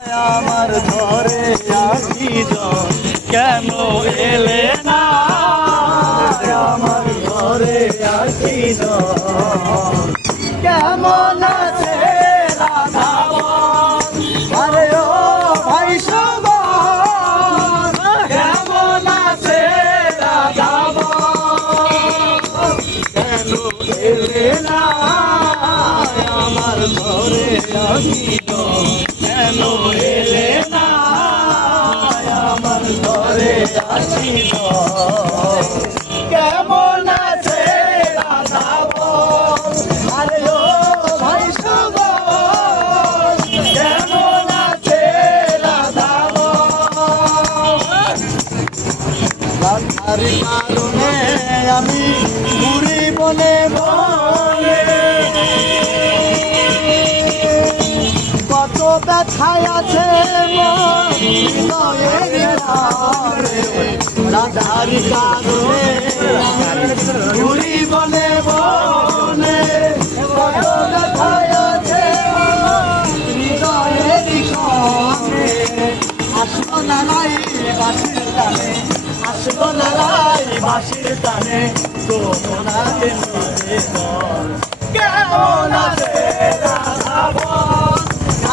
আমার ঘরে আসি কেন এলে না আমার ঘরে আসি কেমন আছে রাধাবন আরে ও ভাই সবন কেমন আছে রাধাবন কেন এলে না আমার ঘরে আসি কেন এলে না আমার ঘরে আসি কেমন আছে রাধাবন আরে ও ভাই সবন কেমন আছে রাধাবন রাধার কারণে আমি ঘুরি বনে বনে কত ব্যথায় আছে রাধার কারণে ঘুরি বনে বনে কত ব্যথায় আছে হৃদয়ের সঙ্গে আসবো না রাই বাসির টানে আসবো না রাই বাসির টানে তোমরা কেমন আছে রাধাবন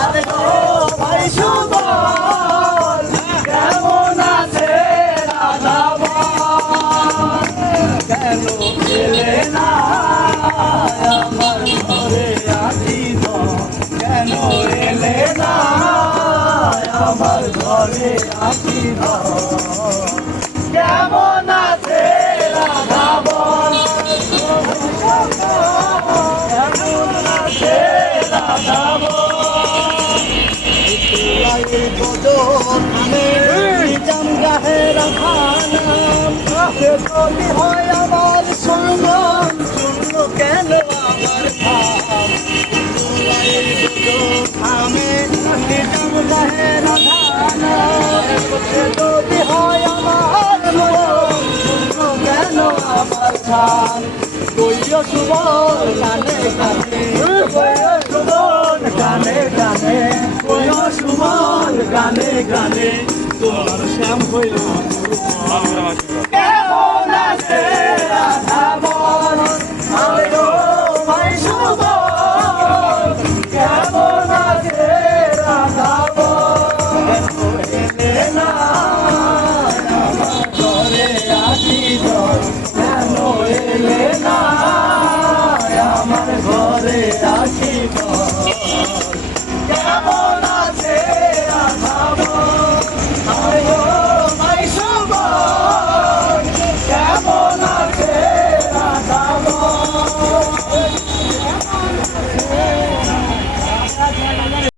আরে ও ভাই সুবল কেমন আছে রাধাবন কেন এলে না আমার ঘরে আসি কেন এলে না আমার ঘরে আসি কেমন আছে রাধাবন কেমন আছে রাধাবন নিজাম গাহে রাখা নাম সে যদি হয় আমার সঙ্গম শূন্য কেন আমার খাম থামে নিজাম গাহে রাখা নাম সে যদি হয় আমার শূন্য কেন আমার খাম কইও সুবল কানে কানে কইও সুবল কানে কানে কইও সুবল গানে গানে তোমার শ্যাম হইল